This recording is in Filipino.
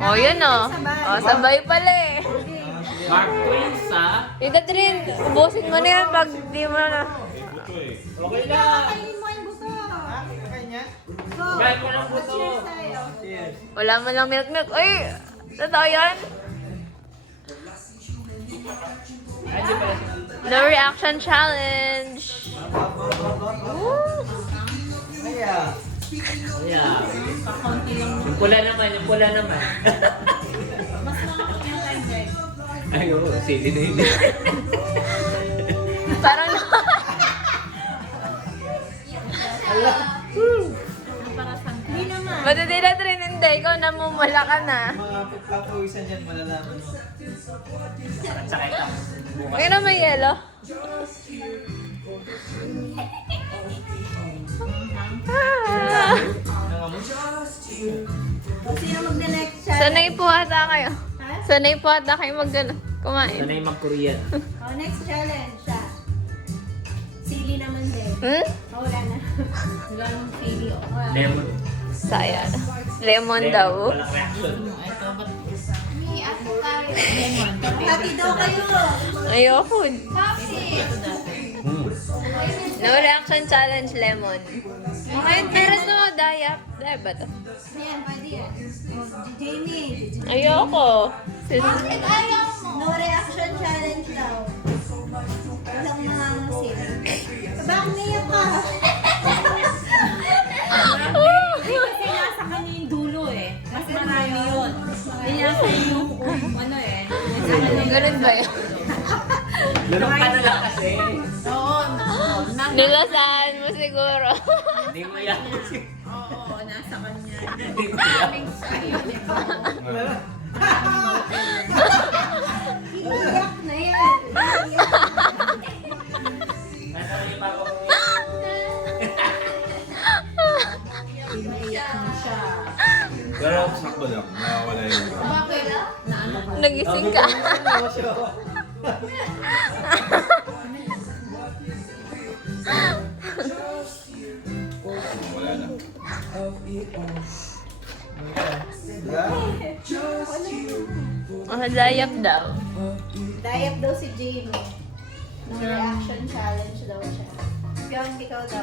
Oh, yun oh. Oh, sabay pala eh. Mark Twins, ha? Ito rin, ubusin mo na yan pag di mo na. Okay lang. Kainin mo yung buto. Go. Gaya ko ng buto. Cheers tayo. Wala man lang milk. Uy, totoo yan? Ay, di pala. No reaction challenge. Woo! Yeah. Yung pula naman. Mas makakapin tayo, guys. Ay, oo. Sili na yun. Parang Hindi naman. matitira rin hindi. Ikaw namumula ka na. Mga pagpapawisan dyan, malalaman mo. Sakay ka. Kaya na may yelo. Ah. Sino magne-next challenge? Sanay po ata kayo. Ha? Sanay po ata kayo kumain. Sanay mag-Korean. Oh, next challenge siya. Sili naman din. Hmm? Oh, wala na. Wala nang sili. Oh, wala. Lemon. Sayang. Lemon daw. Walang reaction. Hati daw kayo. Ayoko. Hmm. No reaction challenge lemon. Okay, meron mo. Daya. Daya ba to? Yan, pwede yan. Oh, Jamie. Ayoko. Bakit ayaw mo? No reaction challenge daw. Walang nangangasin. Bakit niya ka? Kasi nasa kanya yung dulo eh. Mas marami yun. Hindi nasa yung ano eh. Nasa kanya yung Ganun ba yun? Lunok ka na lang kasi. Oo. Nilasahan mo siguro. Hindi mo yan. Oo, nasa kanya. Hindi mo yan. Maraming yun eh. Iiyak na yan. Nasa na yung papa mo. Iiyak na siya. Pero sakto lang, nawawala yun. Bakit? Naano ko? Nagising ka. Wala na. Dayap daw. Dayap daw si Jamie. No reaction challenge daw siya. Beyond, ikaw daw.